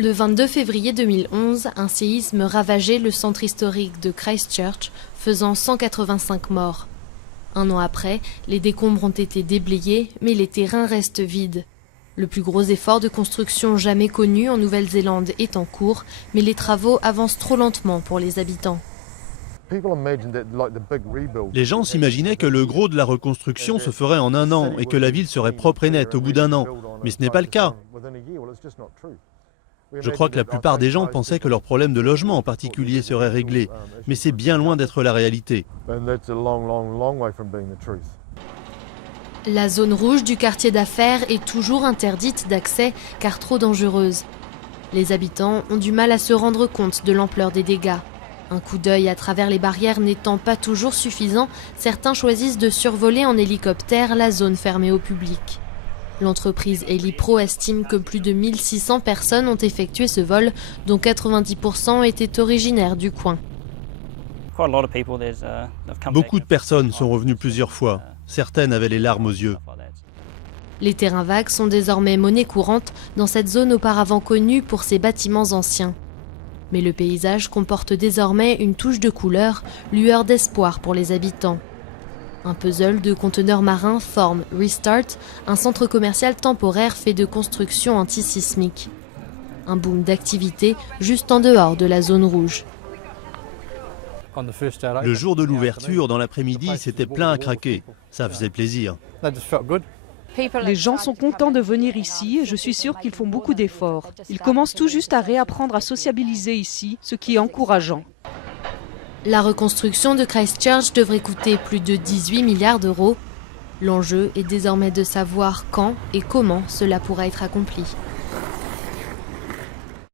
Le 22 février 2011, un séisme ravageait le centre historique de Christchurch, faisant 185 morts. Un an après, les décombres ont été déblayés, mais les terrains restent vides. Le plus gros effort de construction jamais connu en Nouvelle-Zélande est en cours, mais les travaux avancent trop lentement pour les habitants. Les gens s'imaginaient que le gros de la reconstruction se ferait en un an et que la ville serait propre et nette au bout d'un an. Mais ce n'est pas le cas. Je crois que la plupart des gens pensaient que leurs problèmes de logement en particulier seraient réglés. Mais c'est bien loin d'être la réalité. La zone rouge du quartier d'affaires est toujours interdite d'accès car trop dangereuse. Les habitants ont du mal à se rendre compte de l'ampleur des dégâts. Un coup d'œil à travers les barrières n'étant pas toujours suffisant, certains choisissent de survoler en hélicoptère la zone fermée au public. L'entreprise Helipro estime que plus de 1600 personnes ont effectué ce vol, dont 90% étaient originaires du coin. Beaucoup de personnes sont revenues plusieurs fois. Certaines avaient les larmes aux yeux. Les terrains vagues sont désormais monnaie courante dans cette zone auparavant connue pour ses bâtiments anciens. Mais le paysage comporte désormais une touche de couleur, lueur d'espoir pour les habitants. Un puzzle de conteneurs marins forme Restart, un centre commercial temporaire fait de construction antisismique. Un boom d'activité juste en dehors de la zone rouge. Le jour de l'ouverture, dans l'après-midi, c'était plein à craquer. Ça faisait plaisir. Les gens sont contents de venir ici et je suis sûre qu'ils font beaucoup d'efforts. Ils commencent tout juste à réapprendre à sociabiliser ici, ce qui est encourageant. La reconstruction de Christchurch devrait coûter plus de 18 milliards d'euros. L'enjeu est désormais de savoir quand et comment cela pourra être accompli.